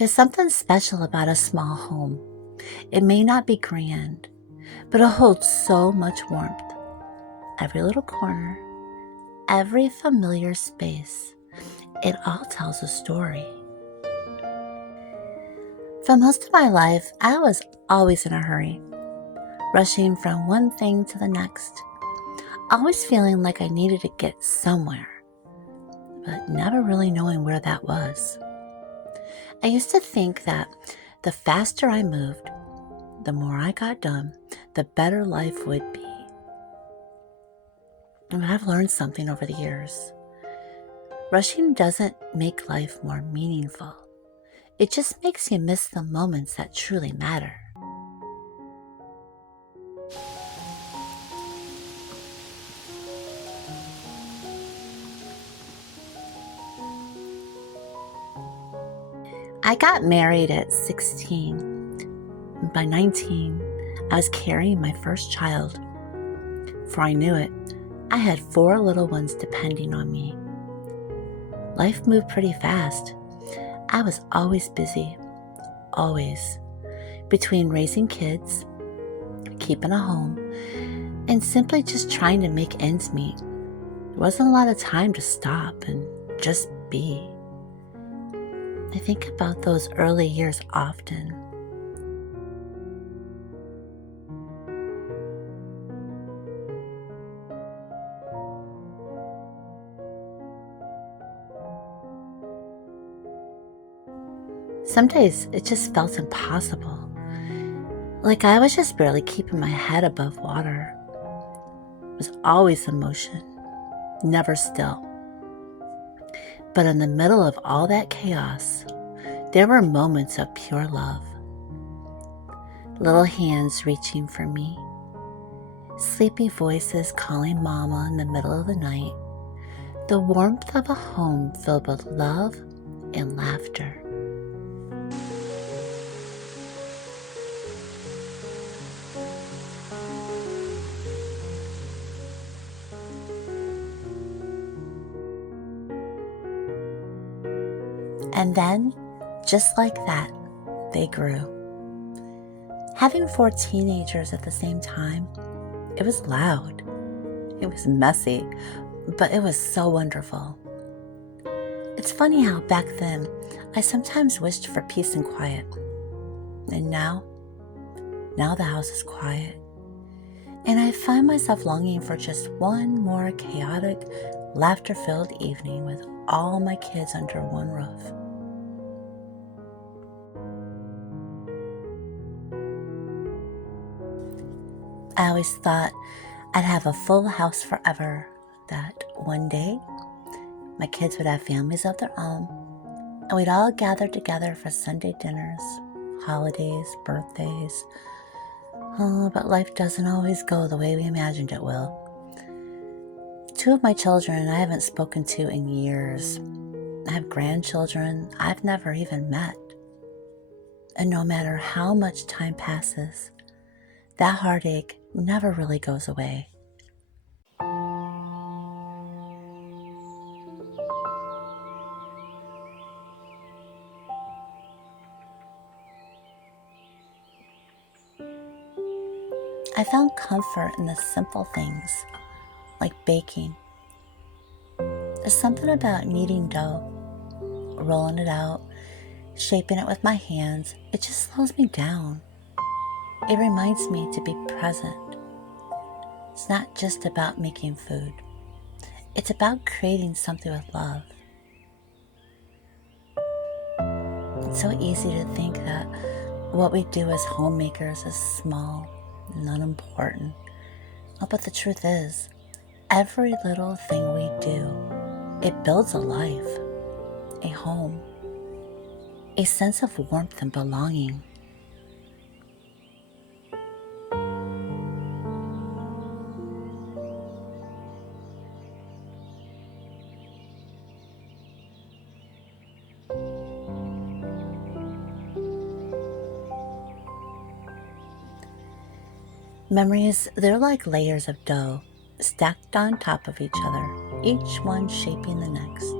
There's something special about a small home. It may not be grand, but it holds so much warmth. Every little corner, every familiar space, it all tells a story. For most of my life, I was always in a hurry, rushing from one thing to the next, always feeling like I needed to get somewhere, but never really knowing where that was. I used to think that the faster I moved, the more I got done, the better life would be. And I've learned something over the years. Rushing doesn't make life more meaningful. It just makes you miss the moments that truly matter. I got married at 16. By 19, I was carrying my first child. Before I knew it, I had 4 little ones depending on me. Life moved pretty fast. I was always busy, always, between raising kids, keeping a home, and simply just trying to make ends meet. There wasn't a lot of time to stop and just be. I think about those early years often. Some days it just felt impossible. Like I was just barely keeping my head above water. It was always in motion, never still. But in the middle of all that chaos, there were moments of pure love. Little hands reaching for me, sleepy voices calling Mama in the middle of the night, the warmth of a home filled with love and laughter. And then, just like that, they grew. Having 4 teenagers at the same time, it was loud. It was messy, but it was so wonderful. It's funny how back then, I sometimes wished for peace and quiet. And now the house is quiet. And I find myself longing for just one more chaotic, laughter-filled evening with all my kids under one roof. I always thought I'd have a full house forever, that one day my kids would have families of their own, and we'd all gather together for Sunday dinners, holidays, birthdays. Oh, but life doesn't always go the way we imagined it will. 2 of my children I haven't spoken to in years. I have grandchildren I've never even met. And no matter how much time passes, that heartache never really goes away. I found comfort in the simple things, like baking. There's something about kneading dough, rolling it out, shaping it with my hands. It just slows me down. It reminds me to be present. It's not just about making food. It's about creating something with love. It's so easy to think that what we do as homemakers is small and unimportant. Oh, but the truth is, every little thing we do, it builds a life, a home, a sense of warmth and belonging. Memories, they're like layers of dough stacked on top of each other, each one shaping the next.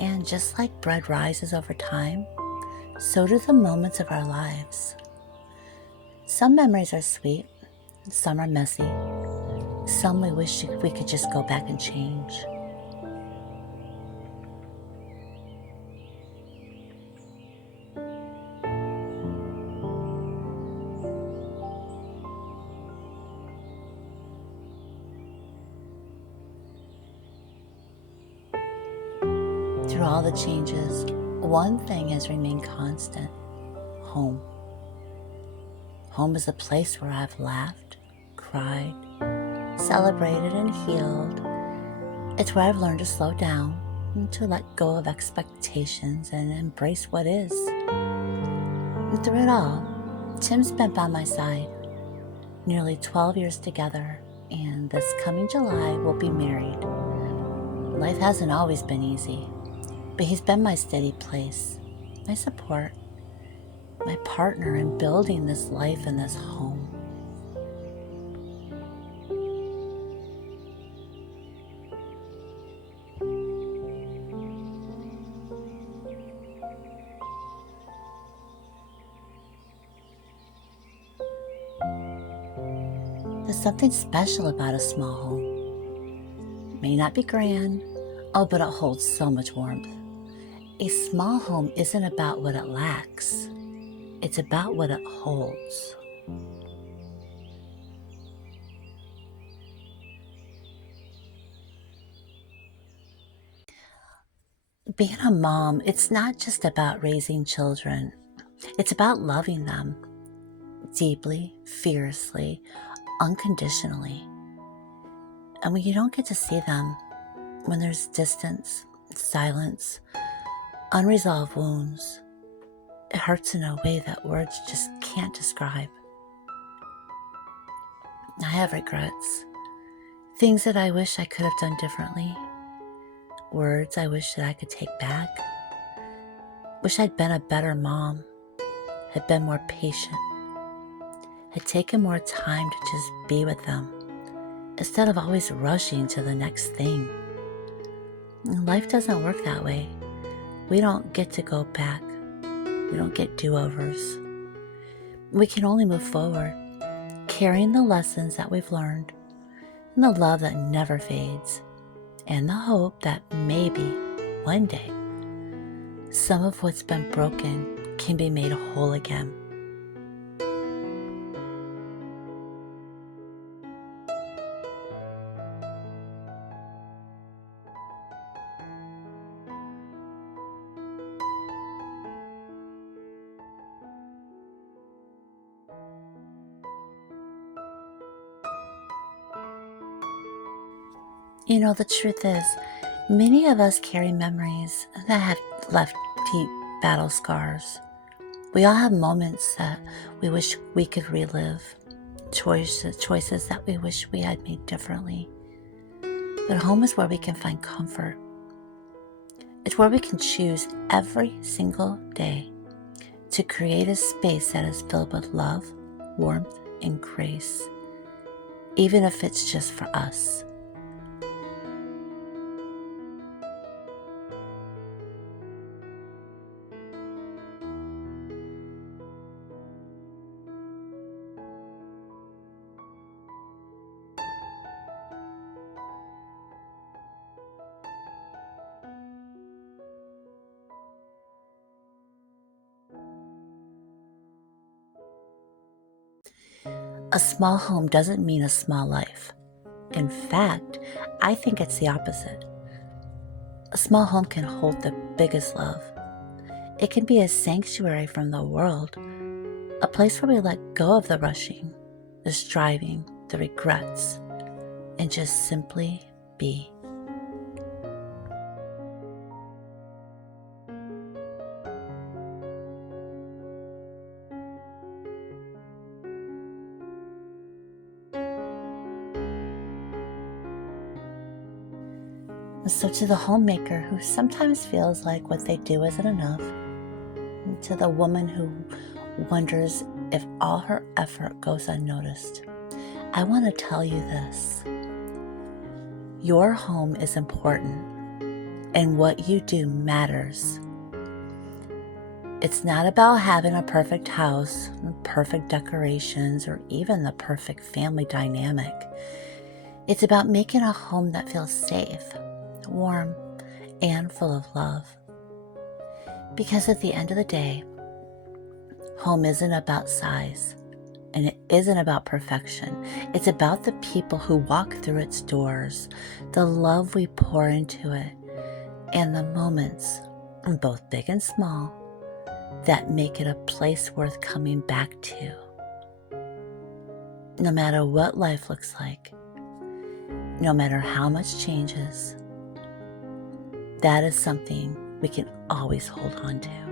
And just like bread rises over time, So do the moments of our lives. Some memories are sweet, some are messy, some we wish we could just go back and change. Through all the changes, one thing has remained constant: home. Home is a place where I've laughed, cried, celebrated, and healed. It's where I've learned to slow down, and to let go of expectations and embrace what is. And through it all, Tim's been by my side. Nearly 12 years together, and this coming July we'll be married. Life hasn't always been easy, but he's been my steady place, my support, my partner in building this life and this home. There's something special about a small home. It may not be grand, but it holds so much warmth. A small home isn't about what it lacks, it's about what it holds. Being a mom, it's not just about raising children. It's about loving them deeply, fiercely, unconditionally. And when you don't get to see them, when there's distance, silence, unresolved wounds, it hurts in a way that words just can't describe. I have regrets, things that I wish I could have done differently, words I wish that I could take back. Wish I'd been a better mom, had been more patient, had taken more time to just be with them, instead of always rushing to the next thing. And life doesn't work that way. We don't get to go back. We don't get do-overs. We can only move forward, carrying the lessons that we've learned, and the love that never fades, and the hope that maybe one day some of what's been broken can be made whole again. You know, the truth is, many of us carry memories that have left deep battle scars. We all have moments that we wish we could relive, choices that we wish we had made differently. But home is where we can find comfort. It's where we can choose every single day to create a space that is filled with love, warmth, and grace, even if it's just for us. A small home doesn't mean a small life. In fact, I think it's the opposite. A small home can hold the biggest love. It can be a sanctuary from the world, a place where we let go of the rushing, the striving, the regrets, and just simply be. So to the homemaker who sometimes feels like what they do isn't enough, and to the woman who wonders if all her effort goes unnoticed, I want to tell you this. Your home is important, and what you do matters. It's not about having a perfect house, perfect decorations, or even the perfect family dynamic. It's about making a home that feels safe, warm, and full of love. Because at the end of the day, home isn't about size, and it isn't about perfection. It's about the people who walk through its doors, the love we pour into it, and the moments, both big and small, that make it a place worth coming back to. No matter what life looks like, no matter how much changes, that is something we can always hold on to.